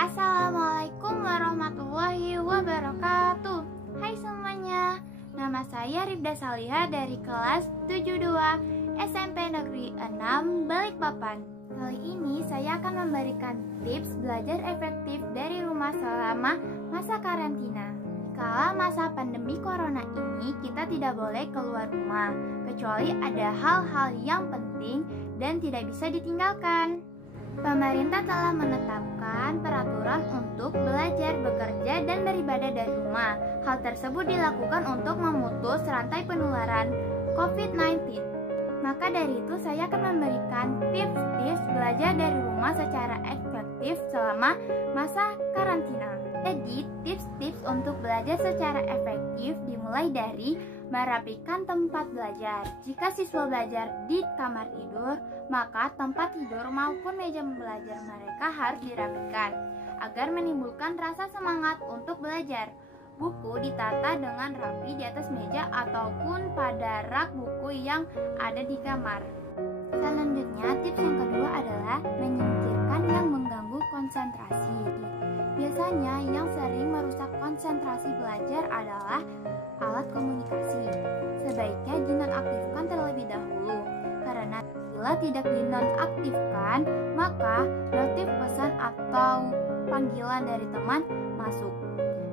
Assalamualaikum warahmatullahi wabarakatuh. Hai semuanya, nama saya Ribda Salihah dari kelas 72 SMP Negeri 6 Balikpapan. Kali ini saya akan memberikan tips belajar efektif dari rumah selama masa karantina. Kala masa pandemi corona ini kita tidak boleh keluar rumah, kecuali ada hal-hal yang penting dan tidak bisa ditinggalkan. Pemerintah telah menetapkan peraturan untuk belajar, bekerja, dan beribadah dari rumah. Hal tersebut dilakukan untuk memutus rantai penularan COVID-19. Maka dari itu saya akan memberikan tips-tips belajar dari rumah secara efektif selama masa karantina. Jadi tips-tips untuk belajar secara efektif dimulai dari merapikan tempat belajar. Jika siswa belajar di kamar tidur, maka tempat tidur maupun meja belajar mereka harus dirapikan agar menimbulkan rasa semangat untuk belajar. Buku ditata dengan rapi di atas meja ataupun pada rak buku yang ada di kamar. Selanjutnya, tips yang kedua adalah menyingkirkan yang mengganggu konsentrasi. Biasanya yang sering merusak konsentrasi belajar adalah alat komunikasi. Sebaiknya dinonaktifkan terlebih dahulu, karena bila tidak dinonaktifkan, maka notif pesan atau panggilan dari teman masuk.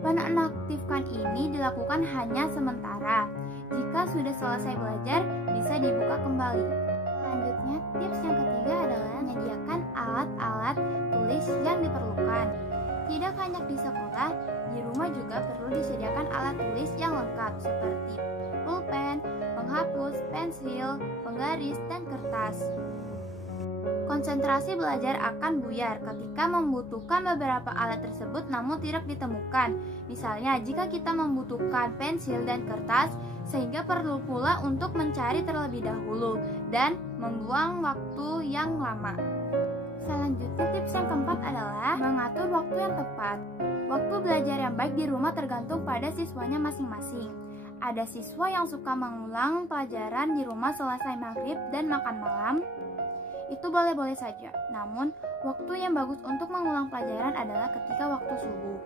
Penonaktifkan ini dilakukan hanya sementara. Jika sudah selesai belajar, bisa dibuka kembali. Selanjutnya, tips yang ketiga adalah menyediakan alat-alat tulis yang diperlukan. Tidak hanya di sekolah, di rumah juga perlu disediakan alat tulis yang lengkap seperti pulpen, penghapus, pensil, penggaris, dan kertas. Konsentrasi belajar akan buyar ketika membutuhkan beberapa alat tersebut namun tidak ditemukan. Misalnya, jika kita membutuhkan pensil dan kertas, sehingga perlu pula untuk mencari terlebih dahulu dan membuang waktu yang lama. Selanjutnya, tips yang keempat adalah mengatur waktu yang tepat. Waktu belajar yang baik di rumah tergantung pada siswanya masing-masing. Ada siswa yang suka mengulang pelajaran di rumah selesai maghrib dan makan malam. Itu boleh-boleh saja. Namun, waktu yang bagus untuk mengulang pelajaran adalah ketika waktu subuh.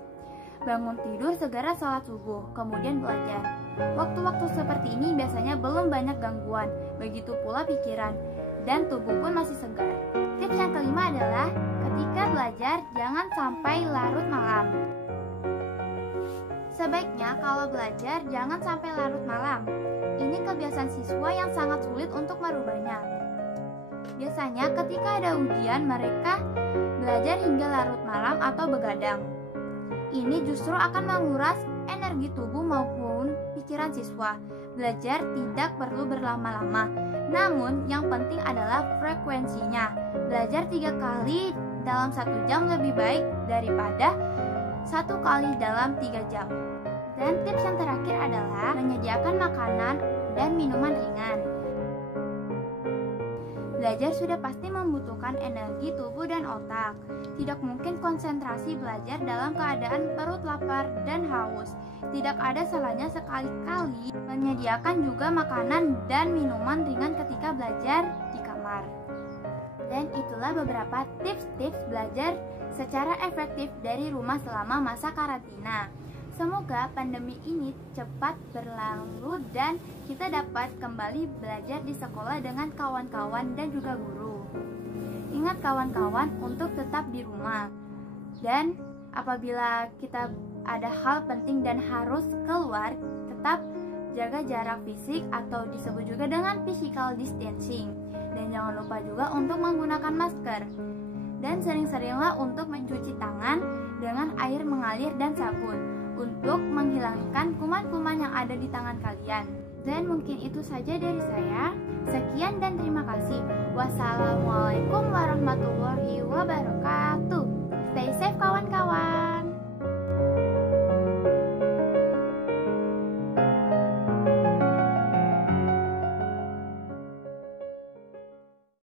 Bangun tidur, segera sholat subuh, kemudian belajar. Waktu-waktu seperti ini biasanya belum banyak gangguan, begitu pula pikiran, dan tubuh pun masih segar. Tips yang kelima adalah ketika belajar jangan sampai larut malam. Sebaiknya kalau belajar jangan sampai larut malam. Ini kebiasaan siswa yang sangat sulit untuk merubahnya. Biasanya ketika ada ujian mereka belajar hingga larut malam atau begadang. Ini justru akan menguras energi tubuh maupun pikiran siswa. Belajar tidak perlu berlama-lama, namun yang penting adalah frekuensinya. Belajar 3 kali dalam 1 jam lebih baik daripada 1 kali dalam 3 jam. Dan tips yang terakhir adalah menyediakan makanan dan minuman ringan. Belajar sudah pasti membutuhkan energi tubuh dan otak. Tidak mungkin konsentrasi belajar dalam keadaan perut lapar dan haus. Tidak ada salahnya sekali-kali menyediakan juga makanan dan minuman ringan ketika belajar di kamar. Dan itulah beberapa tips-tips belajar secara efektif dari rumah selama masa karantina. Semoga pandemi ini cepat berlalu dan kita dapat kembali belajar di sekolah dengan kawan-kawan dan juga guru. Ingat kawan-kawan untuk tetap di rumah. Dan apabila kita ada hal penting dan harus keluar, tetap jaga jarak fisik atau disebut juga dengan physical distancing. Dan jangan lupa juga untuk menggunakan masker. Dan sering-seringlah untuk mencuci tangan dengan air mengalir dan sabun untuk menghilangkan kuman-kuman yang ada di tangan kalian. Dan mungkin itu saja dari saya. Sekian dan terima kasih. Wassalamualaikum warahmatullahi wabarakatuh. Stay safe kawan-kawan.